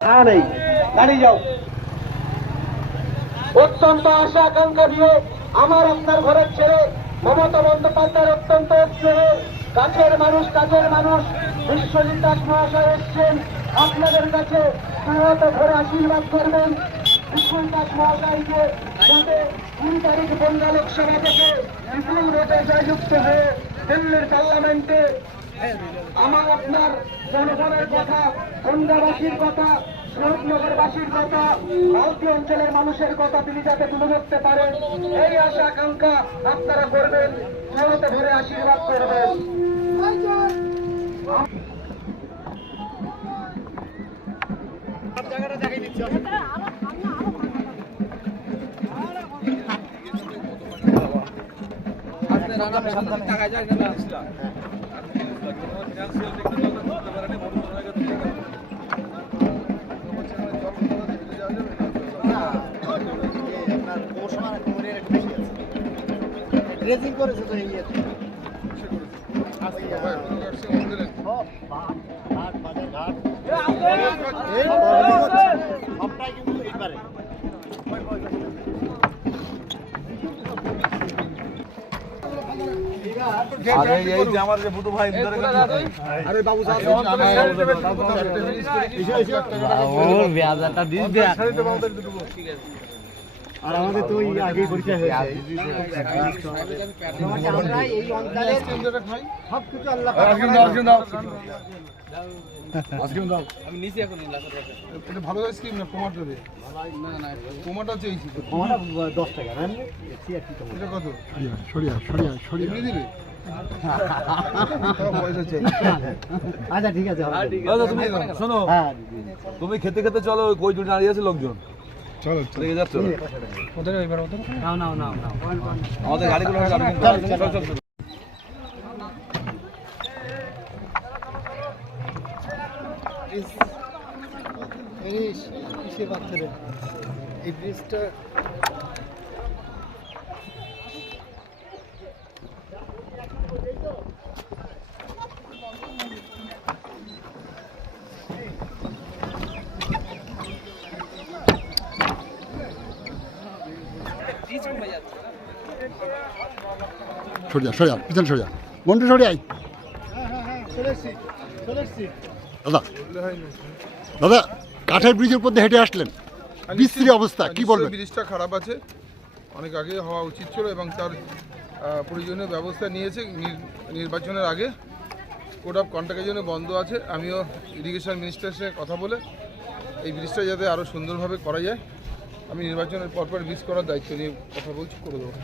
নেই, দাঁড়িয়ে যাও। অত্যন্ত আশা আকাঙ্ক্ষা নিয়ে আমার আপনার ঘরের ছেলে মমতা বন্দ্যোপাধ্যায়ের অত্যন্ত কাছের মানুষ বিশ্বজিৎ দাস মহাশয় এসছেন আপনাদের কাছে দুহাত ভরে আশীর্বাদ করবেন। বিশ্বজিৎ দাস মহাশয়কে যাতে 2 তারিখ বনগাঁ লোকসভা থেকে বিপুল ভোটে জয়যুক্ত হয়ে দিল্লির পার্লামেন্টে আমার আপনার জনগণের কথা, বনগাঁবাসীর কথা, শরৎনগরবাসীর কথা, ভারতীয় অঞ্চলের মানুষের কথা তিনি যাতে তুলে ধরতে পারেন, এই আশা আকাঙ্ক্ষা আপনারা করবেন, জনতে ভরে আশীর্বাদ করবেন। ড্রেসিং করেছে তো এই সবটাই কিন্তু এইবারে আমার যে বুধু ভাই আরে বাবু আর আমাদের তো আগে পরিচয় হয়েছে এই অঞ্চলের সব কিছু আল্লাহ আমি নিচে এখন এটা ভালো স্কিম না প্রমাণ দেবে না প্রমাণটা চেয়েছি তো 10 টাকা না এটা কত সরিয়া এমনি দিবে পয়সা চাই আচ্ছা ঠিক আছে তুমি শোনো হ্যাঁ তুমি খেতে খেতে চলো কই দুটো দাঁড়িয়ে আছে লোকজন চলো লেগে যাচ্ছ নাও আমাদের গাড়িগুলো চল কিসের বাচ্চাদের এই ব্রিজটা সরিয়া পিছন সরিয়া মন্টু সরিয়াই দাদা কাঠের ব্রিজের উপর দিয়ে হেঁটে আসলেন, বিশ্রী অবস্থা, কি বলবেন? ব্রিজটা খারাপ আছে, অনেক আগে হওয়া উচিত ছিল এবং তার প্রয়োজনীয় ব্যবস্থা নিয়েছে। নির্বাচনের আগে কোড অফ কন্ডাক্টের জন্য বন্ধ আছে। আমিও ইরিগেশন মিনিস্টারের সাথে কথা বলে এই ব্রিজটা যাতে আরও সুন্দরভাবে করা যায়, আমি নির্বাচনের পরপর ব্রিজ করার দায়িত্ব নিয়ে কথা বলছি, করে দেবো।